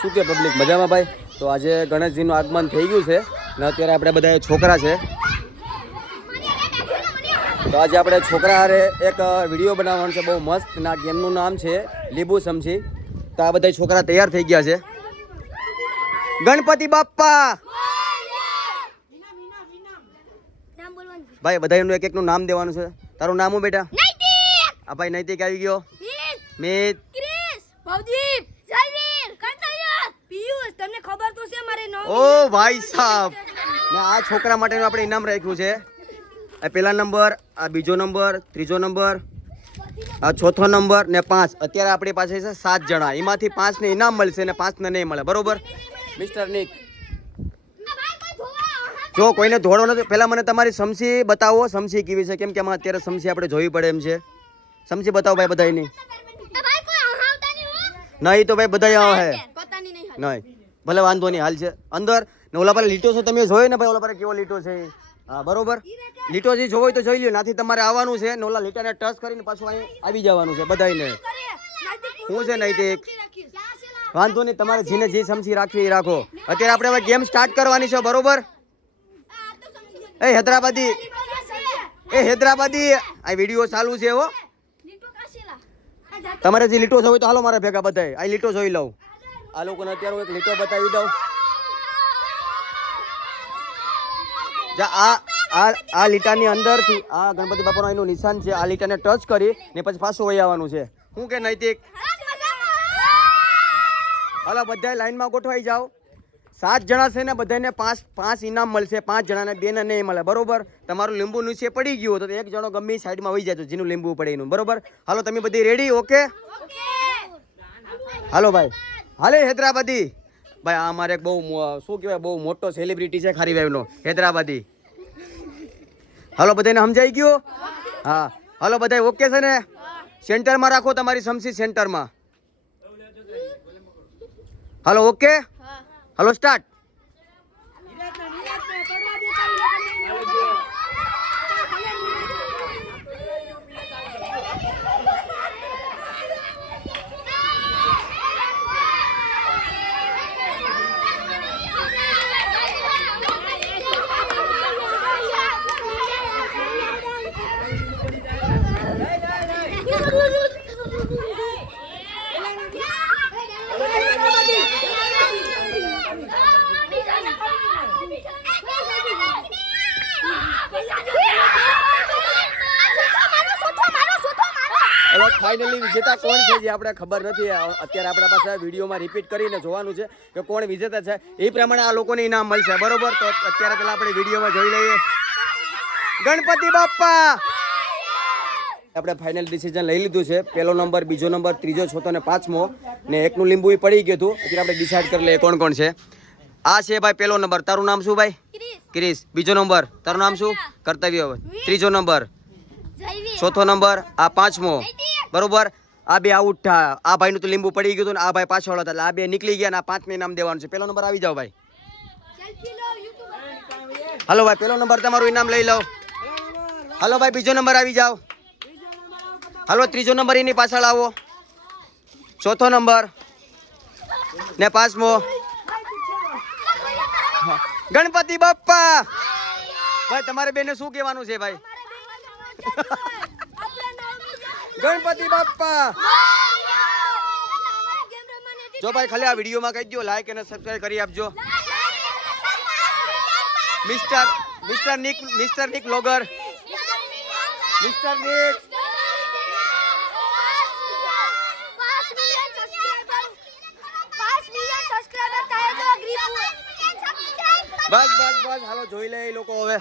શું કે પબ્લિક મજામાં ભાઈ? તો આજે ગણેશજીનું આગમન થઈ ગયું છે ને અત્યારે આપણે બધા છોકરા છે. તો આજે આપણે છોકરા હારે એક વિડીયો બનાવવાનો છે બહુ મસ્ત. ના ગેમનું નામ છે લીંબુ સમજી. તો આ બધા છોકરા તૈયાર થઈ ગયા છે. ગણપતિ બાપ્પા ભાઈ બધાનું એક એકનું નામ દેવાનું છે. તારું નામ હું બેટા? આ ભાઈ નૈતિક આવી ગયો. મિત, ભવદીપ, જયવીર, કર્તવ્ય, પિયુષ. તમને ખબર તો છે મારે નામ. ઓ ભાઈ સાહેબ, ને આ છોકરા માટેનું આપણે ઇનામ રાખ્યું છે. આ પહેલા નંબર, આ બીજો નંબર, ત્રીજો નંબર, આ ચોથો નંબર ને 5. અત્યારે આપણી પાસે છે 7 જણા. એમાંથી 5 ને ઇનામ મળશે ને 5 ને નહીં મળે. બરોબર મિસ્ટર નિક? જો કોઈને ધોળો નથી, પહેલા મને તમારી સમસી બતાવો. સમસી કેવી છે? કેમ કે આમાં અત્યારે સમસી આપણે જોવી પડે એમ છે. સમસી બતાવો ભાઈ બધાની. નહીં તો ભાઈ બધા આવો હે નહીં, ભલે વાંધો નહીં, હાલ છે અંદર. ને ઓલા પર લીટો છે તમે જોયો ને ભાઈ? ઓલા પર કેવો લીટો છે? હા બરોબર, લીટો જે જોવો તો જોઈ લ્યો. નાથી તમારે આવવાનું છે ને ઓલા લીટાને ટચ કરીને પાછું અહીં આવી જવાનું છે બધાને. શું છે નૈતિક? વાંધો નહીં, તમારે જેને જે સમસી રાખવી એ રાખો. અત્યારે આપણે હવે ગેમ સ્ટાર્ટ કરવાની છે. બરોબર? એ હૈદરાબાદી, આ વિડીયો ચાલુ છે હો. તમારે જે લીટો જોઈ તો હાલો મારા ભેગા બધાય. આ લીટો જોઈ લઉં. આ લોકોને અત્યારે હું એક લીટો બતાવી દઉં. આ લીટાની અંદરથી આ ગણપતિ બાપાનું એનું નિશાન છે. આ લીટાને ટચ કરી ને પછી પાછું વહી આવવાનું છે. શું કે નૈતિક? હાલો બધા લાઈનમાં ગોઠવાઈ જાઓ. 7 જણા છે ને બધાને 5 ઇનામ મળશે. 5 જણાને 2 ને નહીં મળે. બરોબર? તમારું લીંબુ નીચે પડી ગયું તો એક જણો ગમે સાઈડમાં વહી જાય જેનું લીંબુ પડે એનું. બરોબર? હાલો તમે બધી રેડી? ઓકે હાલો ભાઈ. હાલે હૈદરાબાદી ભાઈ. આ અમારે એક બહુ શું કહેવાય બહુ મોટો સેલિબ્રિટી છે ખારી વાવનો, હૈદરાબાદી. હાલો બધાને સમજાઈ ગયો? હા હાલો બધા ઓકે છે ને? સેન્ટરમાં રાખો તમારી સમસી, સેન્ટરમાં. હાલો ઓકે, હાલો સ્ટાર્ટ. ફાઇનલી વિજેતા કોણ છે જે આપણે ખબર નથી. અત્યારે આપણા પાસે વિડીયોમાં રિપીટ કરીને જોવાનું છે કે કોણ વિજેતા છે. એ પ્રમાણે આ લોકોને ઇનામ મળશે. બરોબર? તો અત્યારે પેલા આપણે વિડીયોમાં જોઈ લઈએ. ગણપતિ બાપ્પા આપણે ફાઇનલ ડિસિઝન લઈ લીધું છે. પહેલો નંબર, બીજો નંબર, ત્રીજો, ચોથો ને 5મો ને એકનું લીંબુ પડી ગયું હતું. અત્યારે આપણે ડિસાઈડ કરી લઈએ કોણ કોણ છે. આ છે ભાઈ પહેલો નંબર. તારું નામ શું ભાઈ? ક્રિશ. બીજો નંબર તારું નામ શું? કર્તવ્ય. ત્રીજો નંબર, ચોથો નંબર, આ 5મો. બરોબર? આ બે આઉટ થયા. આ ભાઈનું તો લીંબુ પડી ગયું હતું ને આ ભાઈ પાછળ હતા એટલે આ બે નીકળી ગયા ને આ 5મે નામ દેવાનું છે. પહેલો નંબર આવી જાઓ ભાઈ. હાલો ભાઈ પહેલો નંબર તમારું ઇનામ લઈ લો. હાલો ભાઈ બીજો નંબર આવી જાઓ. હાલો ત્રીજો નંબર એની પાછળ આવો. ચોથો નંબર ને 5મો. ગણપતિ બાપ્પા ભાઈ તમારે બેને શું કહેવાનું છે ભાઈ? ગણપતિ બાપ્પા. જો ભાઈ ખાલી આ વિડીયોમાં કહી દો લાઈક અને સબસ્ક્રાઇબ કરી આપજો. Mister Nick blogger. Mister Nick. બસ હાલો જોઈ લે એ લોકો હવે.